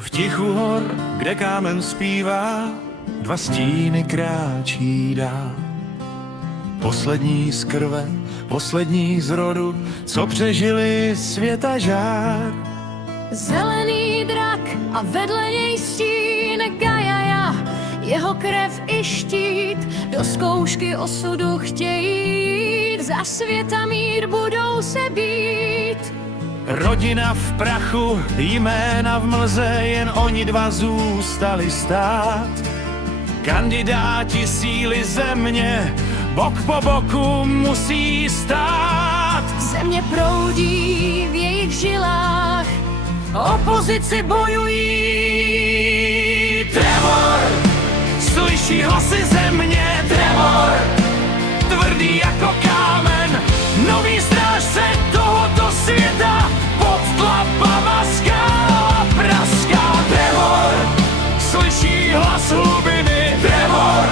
V tichu hor, kde kámen zpívá, dva stíny kráčí dál. Poslední z krve, poslední z rodu, co přežili světa žár. Zelený drak a vedle něj stín Gaia, jeho krev i štít, do zkoušky osudu chtějí jít, za světa mír budou se být. Rodina v prachu, jména v mlze, jen oni dva zůstali stát. Kandidáti síly země, bok po boku musí stát. Země proudí v jejich žilách, opozici bojují. Tremor, slyší hlasy země, tremor, tvrdý jako kámen, nový strážce tohoto světa, pod tlapama skála praská. Tremor, slyší hlas hlubiny, tremor,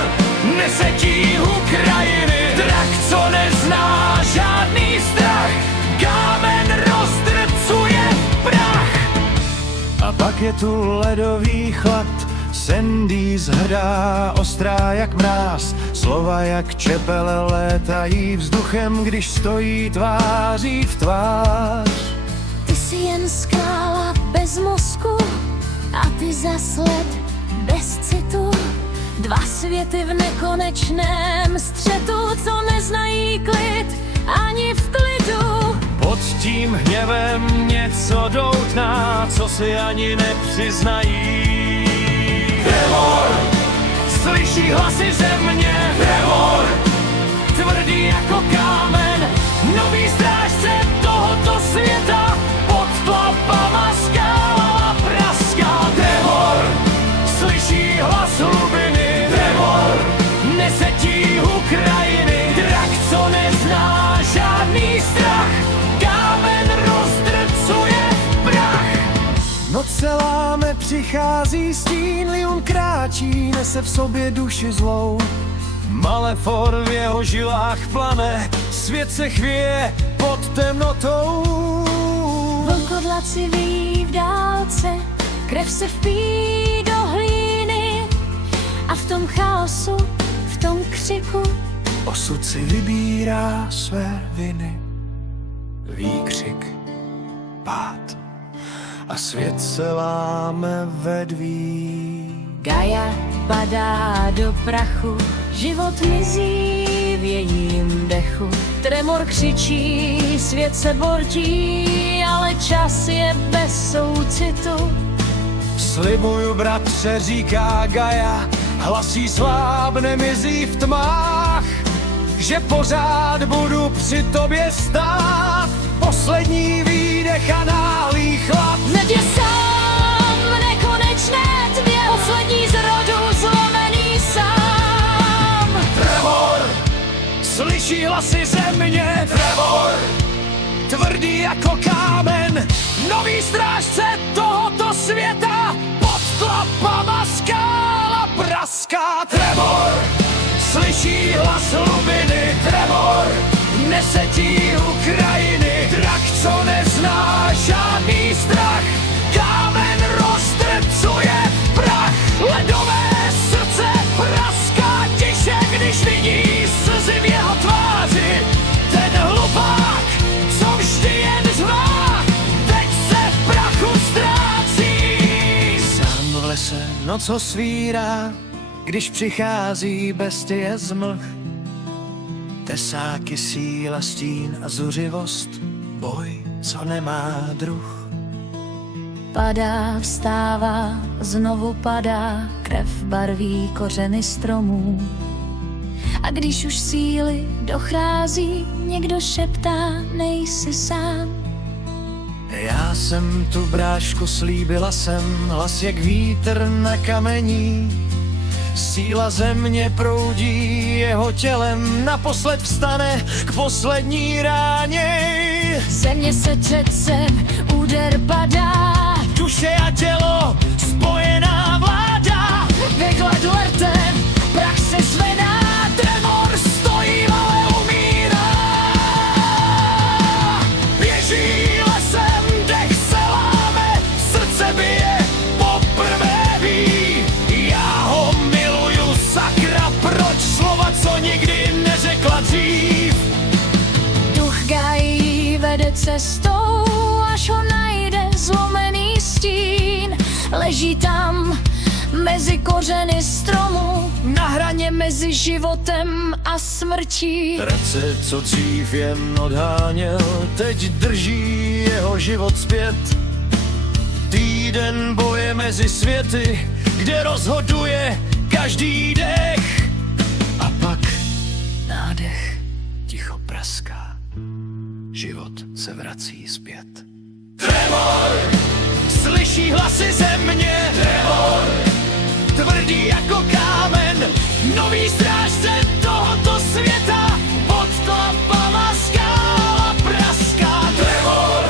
nese tíhu krajiny, drak, co nezná žádný strach, kámen rozdrcuje v prach. A pak je tu ledový chlad, Sandy hrdá, ostrá jak mráz, slova jak čepele létají vzduchem, když stojí tváří v tvář. Ty jsi jen skála bez mozku a ty zas led bez citu. Dva světy v nekonečném střetu, co neznají klid ani v klidu. Pod tím hněvem něco doutná, co si ani nepřiznají. Tremor, slyší hlasy země, tremor, tvrdý jako kámen, nový strážce tohoto světa, pod tlapama skála praská. Tremor, slyší hlas hlubiny, tremor, nese tíhu krajiny, drak, co nezná žádný strach, kámen rozdrcuje v prach. Noc se láme, přichází stín, Liun kráčí, nese v sobě duši zlou. Malefor v jeho žilách plane, svět se chvěje pod temnotou. Vlkodlaci vyjí v dálce, krev se vpíjí do hlíny a v tom chaosu, v tom křiku Osud si vybírá své viny. Výkřik, pád a svět se láme ve dví. Gaia padá do prachu, život mizí v jejím dechu. Tremor křičí, svět se bortí, ale čas je bez soucitu. Slibuju, bratře, říká Gaia, hlasí slábne, mizí v tmách, že pořád budu při tobě stát. Poslední výdech a nálý chlad. Hned je sám v nekonečné tmě, poslední z rodu zlomený sám. Tremor, slyší hlasy země, tremor, tvrdý jako kámen, nový strážce tohoto světa, pod tlapama skála praská. Tremor, slyší hlas hlubiny, tremor, nese tíhu krajiny, drak, co nezná žádný strach, kámen rozdrcuje v prach. Ledové srdce praská tiše, když vidí slzy v jeho tváři. Ten hlupák, co vždy jen řvá, teď se v prachu ztrácí. Sám v lese noc osvírá, když přichází bestie z mlh. Tesáky, síla, stín a zuřivost, boj, co nemá druh. Padá, vstává, znovu padá, krev barví kořeny stromů. A když už síly dochází, někdo šeptá, nejsi sám. Já jsem tu brášku, slíbila jsem, hlas jak vítr na kamení. Síla země proudí jeho tělem, naposled vstane k poslední ráně. Země se třece, úder padá, Duše a tělo, spojená vláda. vyklad lertem, prach se zvedá, tremor stojí, ale umírá. Běží lesem, dech se láme, srdce bije po cestou, až ho najde zlomený stín. Leží tam mezi kořeny stromu, na hraně mezi životem a smrtí. Trece, co dřív jen odháněl, teď drží jeho život zpět. Týden boje mezi světy, kde rozhoduje každý dech. A pak nádech ticho praská, život se vrací zpět. Tremor, slyší hlasy země, tremor, tvrdý jako kámen, nový strážce tohoto světa, pod tlapama skála praská. Tremor,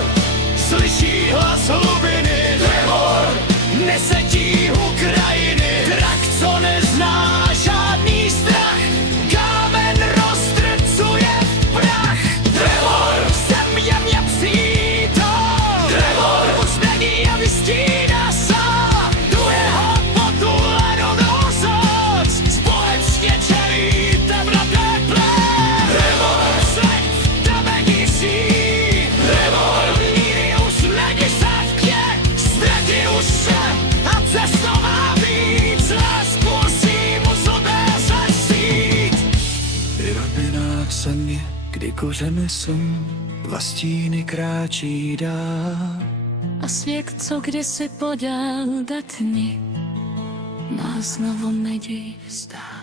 slyší hlas hlubiny, tremor, nese tíhu krajiny, drak, co nezná žádný strach, kámen roztrcuje v prach. Tremor, země mě přítel, tremor, už není a vystíná sám tu jeho potulenou noc, společně čelí temnoté ple. Tremor, sled kamení ší, tremor, míry už není sávky, ztratil už se a cestou má víc, lásku musí mu sobě zasít. V rodinách země, kdy kořeny jsou, dva stíny kráčí dál. A svět, co kdysi podél datni, má znovu naději stát.